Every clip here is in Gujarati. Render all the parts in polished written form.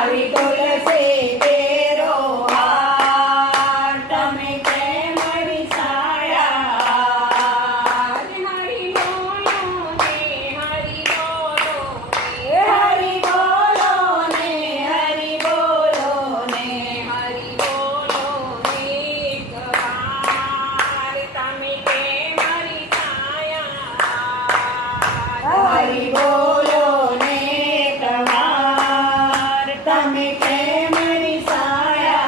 લાવી તુલસી તેરો હાર તમે કેમ વિસાયા હરિ બોલો ને હરિ બોલો હરિ બોલો ને હરિ બોલો ને હરિ બોલો એક વાર તમે કેમ વિસાયા હરિ બોલો ને તમાર તમે કેમ વિસાયા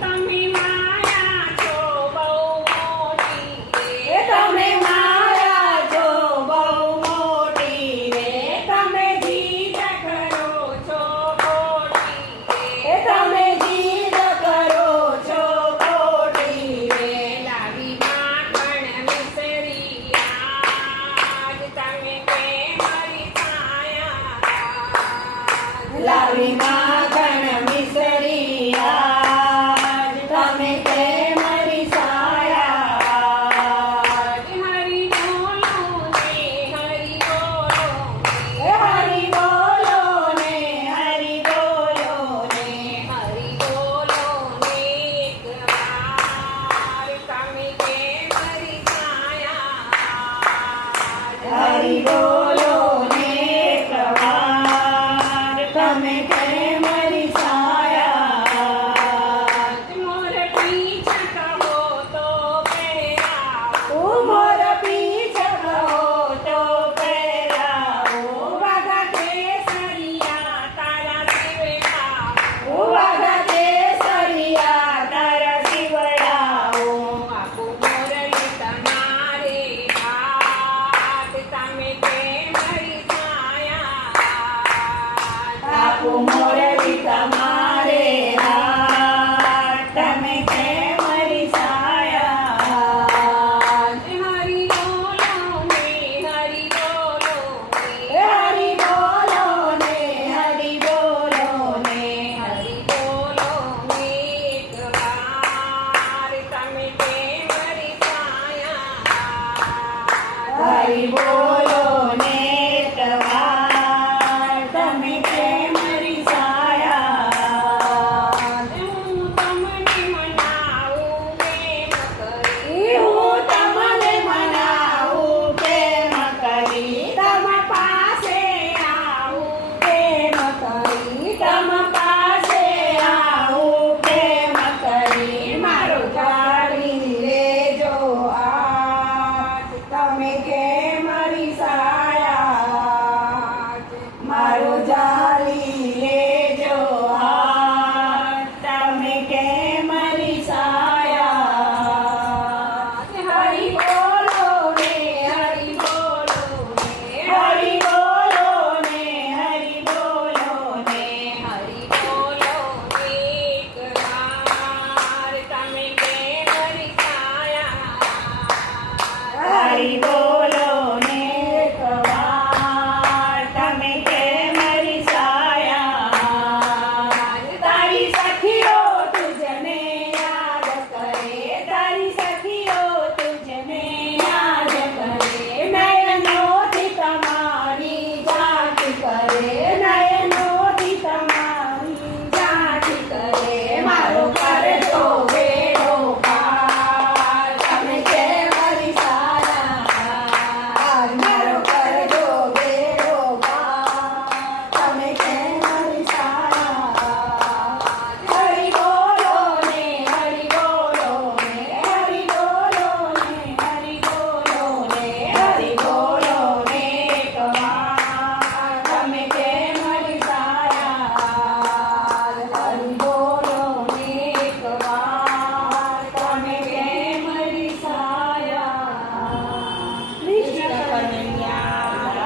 તમે માયા છો બહુ મોટી એ તમે મારા છો બહુ મોટી રે તમે જીદ કરો છો ખોટી એ તમે જીદ કરો છો ખોટી રે લાવી માખણ મિસરી આજ તમે કેમ વિસાયા લાવી માખણ મિસરી આજ તમે કેમ વિસાયા હરિ બોલો ને હરિ બોલો એ હરિ બોલો ને હરિ બોલો ને હરિ બોલો ને એક વાર તમે કેમ વિસાયા હરિ બોલો ને પ્રવાર તમે કેમ વિસાયા મોર પીછ કહો તો પહેરાવો ઉમર પીછ કહો તો પહેરાવો વાઘા કેસરિયા તારા શિવડાવો વાઘા કેસરિયા તારા શિવડાવો બાપુ મોરલી તમારે હાથ તમે કેમ વિસાયા આપુ મોરલી તમારે હાથ તમે કેમ વિસાયા હરિ બોલો ને હરિ બોલો હરિ બોલો ને હરિ બોલો ને હરિ બોલો ને એક વાર તમે કેમ વિસાયા હરિ બોલો